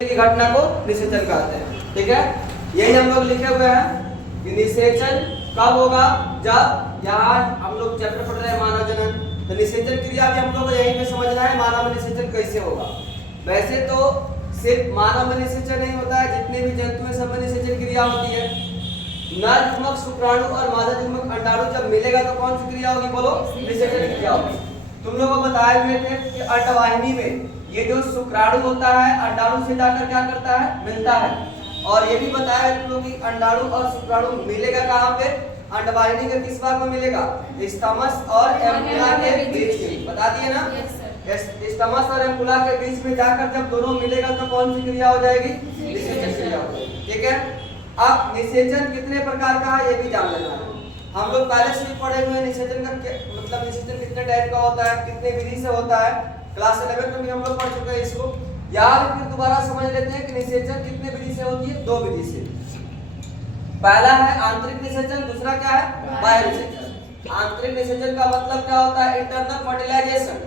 की घटना को निषेचन कहते हैं। ठीक है, यही हम लोग लिखे हुए हैं कि निषेचन कब होगा, जब यहाँ हम लोग चैप्टर पढ़ रहे हैं मानव जनन, तो निषेचन क्रिया भी हम लोग को यहीं पे समझना है मानव में निषेचन कैसे होगा। वैसे तो सिर्फ मानव में निषेचन नहीं होता है, जितने भी जंतु हैं सब में निषेचन क्रिया होती है। नर युग्मक शुक्राणु और मादा युग्मक अंडाणु जब मिलेगा तो कौन सी क्रिया होगी, बोलो, निषेचन क्रिया होगी। तुम लोगों को बताए हुए थे कि अंडवाहिनी में ये जो शुक्राणु होता है अंडाणु से जाकर क्या करता है, मिलता है। और ये भी बताया तुम लोग कि अंडाणु और शुक्राणु मिलेगा कहाँ पे, अंडवाहिनी के किस भाग में मिलेगा, स्टमस और एम्पुला के बीच में। बता दिए ना, स्टमस और एम्पुला के बीच में जाकर जब दोनों मिलेगा तो कौन सी क्रिया हो जाएगी, निषेचन क्रिया हो जाएगी। ठीक है, अब निषेचन कितने प्रकार का है ये भी जान लेना है। हम लोग पहले से भी पढ़े हुए निषेचन का मतलब निषेचन कितने टाइप का होता है, कितने विधि से होता है, क्लास 11 में भी हम लोग पढ़ चुके हैं इसको। यार फिर दोबारा समझ लेते हैं कि निषेचन कितने विधि से होती है, दो विधि से। पहला है आंतरिक निषेचन, दूसरा क्या है, बाह्य निषेचन। आंतरिक निषेचन का मतलब क्या होता है, इंटरनल फर्टिलाइजेशन,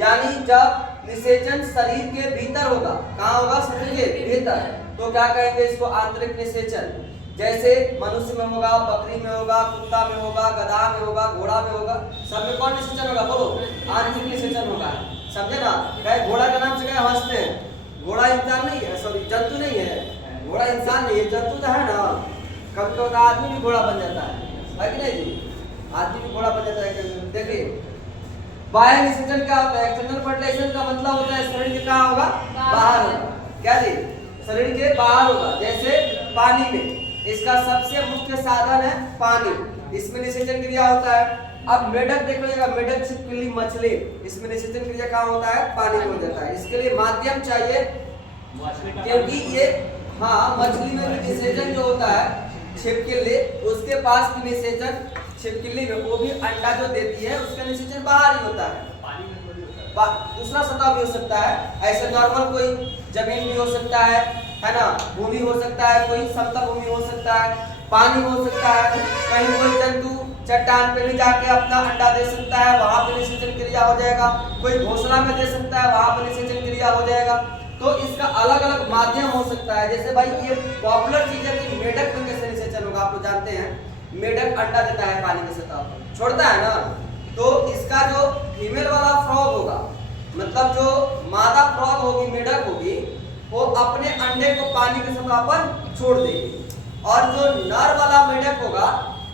यानी जब निषेचन शरीर के भीतर होगा। कहाँ होगा, शरीर के भीतर, तो क्या कहेंगे इसको, आंतरिक निषेचन। जैसे मनुष्य में होगा, बकरी में होगा, कुत्ता में होगा, गधा में होगा, घोड़ा में होगा, सब में कौन निषेचन होगा, बोलो, आंतरिक निषेचन होगा। समझे ना, कहे घोड़ा का नाम से क्या हंसते हैं, घोड़ा इंसान नहीं है, सॉरी जंतु नहीं है, घोड़ा इंसान नहीं है, जंतु तो है ना। कभी कभी आदमी भी घोड़ा बन जाता है कि नहीं जी, आदमी भी घोड़ा बन जाता है। देखिए बाह्य निषेचन क्या होता है, एक्सटर्नल फर्टिलाइजेशन का मतलब होता है शरीर के कहाँ होगा, बाहर होगा। क्या जी, शरीर के बाहर होगा। जैसे पानी में इसका सबसे मुख्य साधन है पानी, इसमें निषेचन क्रिया होता है। अब मेढक देख लीजिएगा, मेढक, छिपकली, मछली, इसमें निषेचन क्रिया कहाँ होता है, पानी में हो जाता है। इसके लिए माध्यम चाहिए, क्योंकि ये हाँ मछली में भी निषेचन जो होता है, छिपकली उसके पास भी निषेचन, छिपकली में वो भी अंडा जो देती है उसका निषेचन बाहर ही होता है, दूसरा सतह भी हो सकता है। ऐसे नॉर्मल कोई जमीन भी हो सकता है ना, भूमि हो सकता है, कोई समतल भूमि हो सकता है, पानी हो सकता है, कहीं कोई जंतु चट्टान पे भी जाके अपना अंडा दे सकता है, वहां पे निषेचन क्रिया हो जाएगा। कोई घोंसला में दे सकता है, वहां पे निषेचन क्रिया हो जाएगा। तो इसका अलग अलग माध्यम हो सकता है। जैसे भाई ये पॉपुलर चीज है कि मेढक में कैसे निषेचन होगा, आप लोग जानते हैं, मेढक अंडा देता है पानी की सतह पर, छोड़ता है ना, तो इसका जो फीमेल वाला फ्रॉग होगा, मतलब जो मादा फ्रॉग होगी, मेढक होगी, वो अपने अंडे को पानी की सतह पर छोड़ देगी, और जो नर वाला मेढक होगा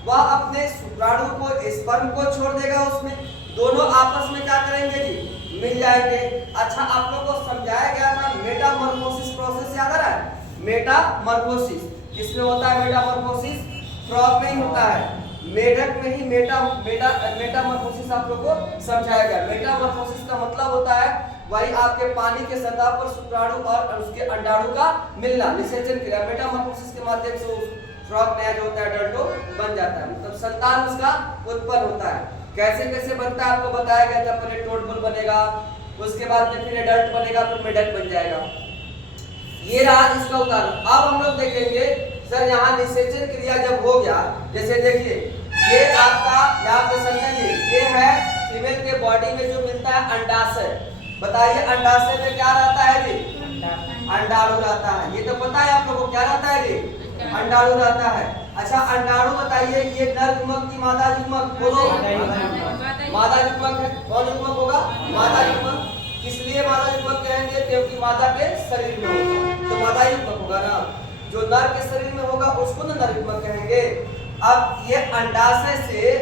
वह अपने शुक्राणु को, स्पर्म को छोड़ देगा उसमें। दोनों आपस में क्या करेंगे जी, मिल जाएंगे। अच्छा, आप लोगों को समझाया गया था मेटामॉर्फोसिस प्रोसेस, याद आ रहा है, मेटामॉर्फोसिस किसमें होता है, मेटामॉर्फोसिस फ्रॉग में ही होता है, मेढक में ही मेटामॉर्फोसिस आप लोग को समझाया गया। मेटामॉर्फोसिस का मतलब होता है वही आपके पानी के सतह पर शुक्राणु और उसके अंडाणु का मिलना, निषेचन क्रिया। मेटामॉर्फोसिस के माध्यम से फ्रॉग नया जो होता है अडल्ट बन जाता है, मतलब संतान उसका उत्पन्न होता है। कैसे कैसे बनता है आपको बताया गया था, पहले टोडबुल बनेगा, उसके बाद में फिर एडल्ट बनेगा, फिर मेढक बन जाएगा। ये रहा इसका उदाहरण। अब हम लोग देखेंगे सर यहाँ निषेचन क्रिया जब हो गया, जैसे देखिए ये आपका यहाँ पे समझेंगे, ये है फीमेल के बॉडी में जो मिलता है अंडाशय। बताइए अंडाशय में क्या रहता है जी, अंडाणु रहता है, ये तो पता है आप लोगों को, क्या रहता है जी, अंडाणु रहता है। अच्छा अंडाणु बताइए, ये नर युग्मक की मादा युग्मक, बोलो, मादा युग्मक है। कौन युग्मक होगा, मादा युग्मक। इसलिए मादा युग्मक कहेंगे क्योंकि मादा के शरीर में होगा, तो मादा युग्मक होगा ना। जो नर के शरीर में होगा उसको नर युग्मक कहेंगे। अब ये अंडाशय से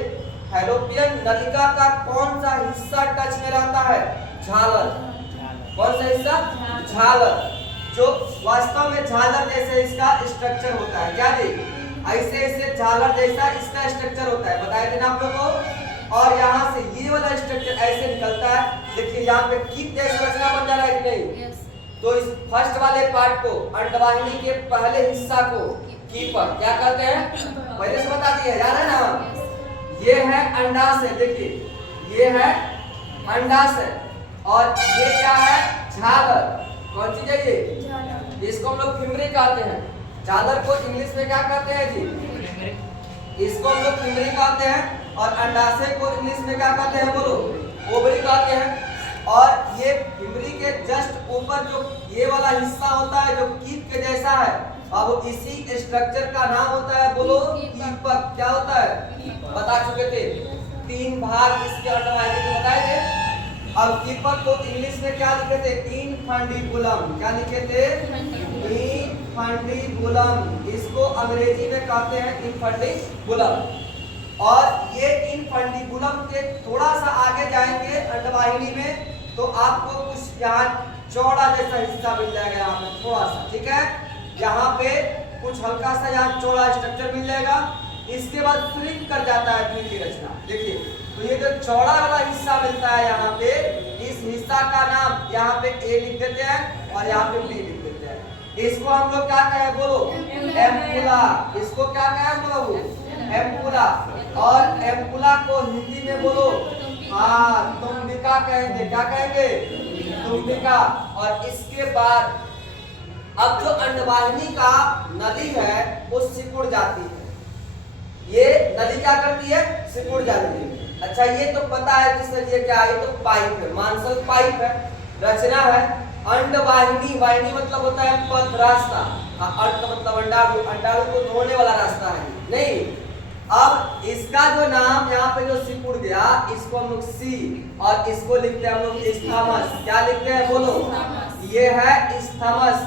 फैलोपियन नलिका का कौन सा हिस्सा टच में रहता है, झालर। कौन सा हिस्सा, झालर, जो वास्तव में झालर जैसे इसका स्ट्रक्चर होता है। क्या जी, ऐसे ऐसे झालर जैसा इसका स्ट्रक्चर होता है, बताए थे ना आप लोगों को। और यहाँ से ये वाला स्ट्रक्चर ऐसे निकलता है, देखिए यहाँ पे कीप जैसा रचना बन जा रहा है कि नहीं। तो इस फर्स्ट वाले पार्ट को, अंडवाहिनी के पहले हिस्सा को कीपर क्या कहते हैं, पहले से बता दिया, याद है ना। ये है अंडाशय, देखिए ये है अंडाशय, और ये क्या है, झालर। कौन चीज है ये, इसको हम लोग फिमरी कहते हैं। झालर को इंग्लिश में क्या कहते हैं जी, इसको हम लोग फिमरी कहते हैं। और अंडाशय को इंग्लिश में क्या कहते हैं, बोलो, ओवरी कहते हैं। और ये ओवरी के जस्ट ऊपर जो ये वाला हिस्सा होता है जो कीप के जैसा है, अब इसी स्ट्रक्चर का नाम होता है, बोलो कीपक। क्या होता है बता चुके थे, 3 भाग इसके अंडरलाइनिंग में बताए थे। अब कीपक को इंग्लिश में क्या लिखे थे, इनफंडिबुलम। क्या लिखे थे, इनफंडिबुलम। इसको अंग्रेजी में कहते हैं इनफंडिबुलम। और ये इनफंडिबुलम के थोड़ा सा आगे जाएंगे अंडवाहिनी में तो आपको कुछ यहाँ चौड़ा जैसा हिस्सा मिल जाएगा, यहाँ पे थोड़ा सा, ठीक है। यहाँ पे कुछ हल्का सा यहाँ चौड़ा स्ट्रक्चर मिल जाएगा। इसके बाद श्रिंक कर जाता है फिर की रचना। देखिए तो ये जो चौड़ा वाला हिस्सा मिलता है यहाँ पे, इस हिस्सा का नाम यहाँ पे ए लिख देते हैं और यहाँ पे बी लिख देते हैं। इसको हम लोग क्या कहें, बोलो एम्पुला। इसको क्या कहें बोलो, एम्पुला। और एम्पुला को हिंदी में बोलो हाँ तुम्बिका कहेंगे। क्या कहेंगे, तुम्बिका। और इसके बाद अब जो अंडवाहिनी का नली है वो सिकुड़ जाती है। ये नली क्या करती है, सिकुड़ जाती है। अच्छा ये तो पता है कि सर ये क्या है, ये तो पाइप है, मांसल पाइप है, रचना है। अंडवाहिनी, वाहिनी मतलब होता है पथ, रास्ता। अंड का मतलब अंडाणु, अंडाणु को धोने वाला रास्ता है नहीं। अब इसका जो नाम यहाँ पे जो सिकुड़ गया, इसको हम लोग सी और इसको लिखते हैं हम लोग इस्थमस। क्या लिखते हैं बोलो, ये है इस्थमस।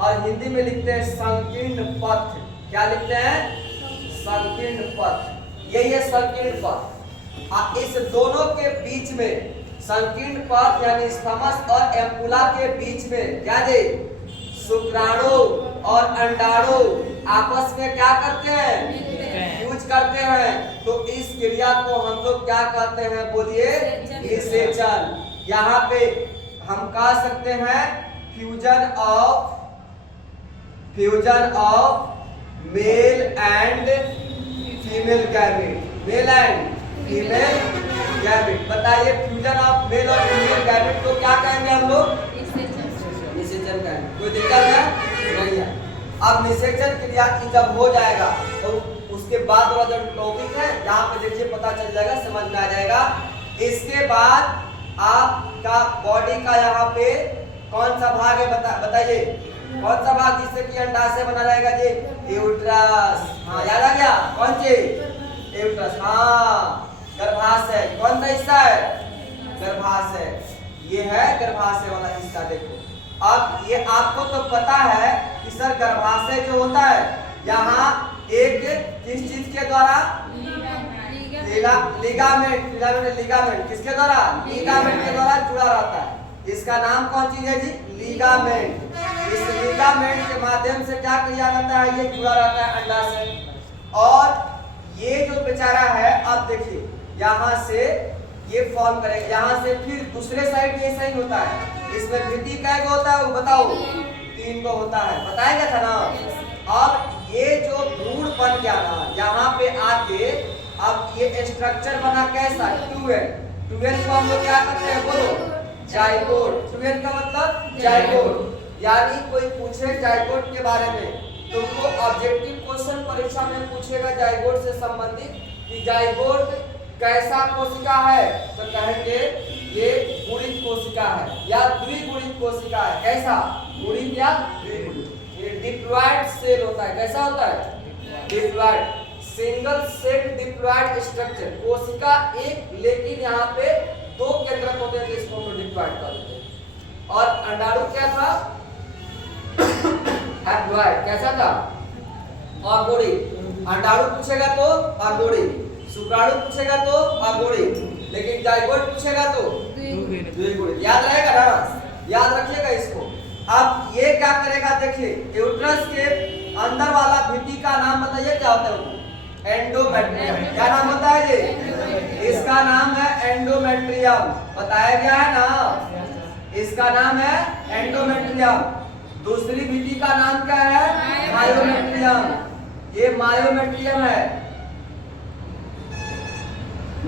और हिंदी में लिखते हैं संकीर्ण पथ। क्या लिखते हैं, संकीर्ण पथ। यही है संकीर्ण पथ। इस दोनों के बीच में संकीर्ण पथ यानी इस्थमस और एम्पुला के बीच में क्या दे, शुक्राणु और अंडाणु आपस में क्या करते हैं, यूज करते हैं। तो इस क्रिया को हम लोग क्या कहते हैं, बोलिए निषेचन। यहाँ पे हम कह सकते हैं fusion of male and female gamete. Male and female gamete. बताइए फ्यूजन ऑफ मेल और फीमेल गैमेट को क्या कहेंगे हम लोग, निषेचन कहेंगे। कोई दिक्कत है नहीं है। अब निषेचन क्रिया जब हो जाएगा तो उसके बाद वाला जो टॉपिक है यहाँ पे देखिए पता चल जाएगा, समझ में आ जाएगा। इसके बाद आपका बॉडी का यहाँ पे कौन सा भाग है बताइए, कौन सा भाग जिससे कि अंडाशय बना रहेगा जी, यूट्रस। हाँ याद आ गया, कौन सी, यूट्रस। हाँ गर्भाशय कौन सा हिस्सा है, गर्भाशय। ये है गर्भाशय वाला हिस्सा। देखो अब ये आपको तो पता है कि सर गर्भाशय जो होता है यहाँ एक किस चीज के द्वारा, लिगामेंट। लिगामेंट किसके द्वारा, लिगामेंट के द्वारा जुड़ा रहता है। इसका नाम कौन चीज है जी, लिगामेंट। इस लिगामेंट के माध्यम से क्या किया जाता है, ये जुड़ा रहता है अंडाशय। और ये जो बेचारा है, अब देखिए यहाँ से ये फॉर्म करेगा, यहाँ से फिर दूसरे साइड ये सही होता है। इसमें भित्ति कै गो होता है वो बताओ, 3 गो होता है, बताएगा था ना। अब ये जो भ्रूण बन गया ना यहाँ पे आके, अब ये स्ट्रक्चर बना कैसा, 2n। 2n को हम लोग क्या करते हैं बोलो, जाइगोट। 2n का मतलब जाइगोट। यानी कोई पूछे जाइगोट के बारे में, तुमको ऑब्जेक्टिव क्वेश्चन परीक्षा में पूछेगा जाइगोट से संबंधित कि जाइगोट कैसा कोशिका है, तो कहेंगे ये गुणित कोशिका है या द्विगुणित कोशिका है। कैसा, गुणित या द्विगुणित। ये डिप्लॉयड सेल होता है। कैसा होता है, diploid, single cell diploid structure. कोशिका एक लेकिन यहाँ पे 2 केंद्रक होते हैं, इसको हम डिप्लॉयड कहते हैं। और अंडाणु क्या था, हैप्लॉयड। कैसा था, अगोड़ी। अंडाणु पूछेगा तो अगोड़ी, शुक्राणु पूछेगा तो अगोड़ी, लेकिन जाइगोट पूछेगा तो द्विगुणित। याद रहेगा ना, याद रखिएगा इसको। अब ये क्या करेगा, देखिए यूट्रस के अंदर वाला भित्ति का नाम बताइए क्या होता है, एंडोमेट्रियम। क्या नाम होता है ये, इसका नाम है एंडोमेट्रियम। बताया गया है ना, इसका नाम है एंडोमेट्रियम। दूसरी भित्ति का नाम क्या है, मायोमेट्रियम। ये मायोमेट्रियम है,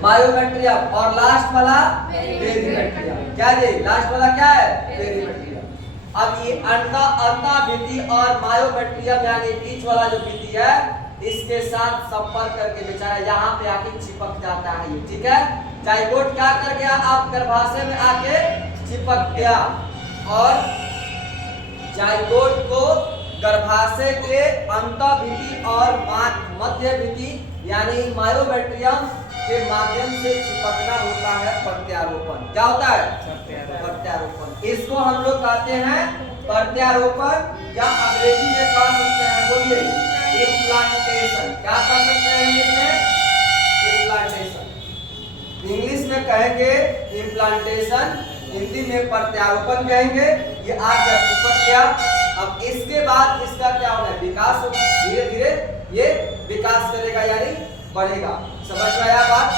मायोमेट्रियम। और लास्ट वाला पेरीमेट्रियम। क्या जी, लास्ट वाला क्या है, पेरीमेट्रियम। अब ये अंडा भित्ति और मायोमेट्रियम यानी बीच वाला जो भित्ति है, इसके साथ संपर्क करके बेचारा यहाँ पे आके चिपक जाता है ये, ठीक है। जाइगोट क्या कर गया, आप गर्भाशय में आके चिपक गया और जाइगोट को गर्भाशय के अंतःभिति और मध्यभिति यानी मायोमेट्रियम के माध्यम से चिपकना होता है प्रत्यारोपण। क्या होता है? प्रत्यारोपण। इसको हम लोग कहते हैं प्रत्यारोपण या अंग्रेजी में कह सकते हैं, बोलिए इम्प्लांटेशन। क्या कह सकते हैं इंग्लिश में? इम्प्लांटेशन। इंग्लिश में कहेंगे इम्प्लांटेशन, हिंदी में प्रत्यारोपण कहेंगे। ये आ गया, चिपक गया। अब इसके बाद इसका क्या होगा? विकास होगा, धीरे धीरे ये विकास करेगा यानी बढ़ेगा। समझ में आया बात?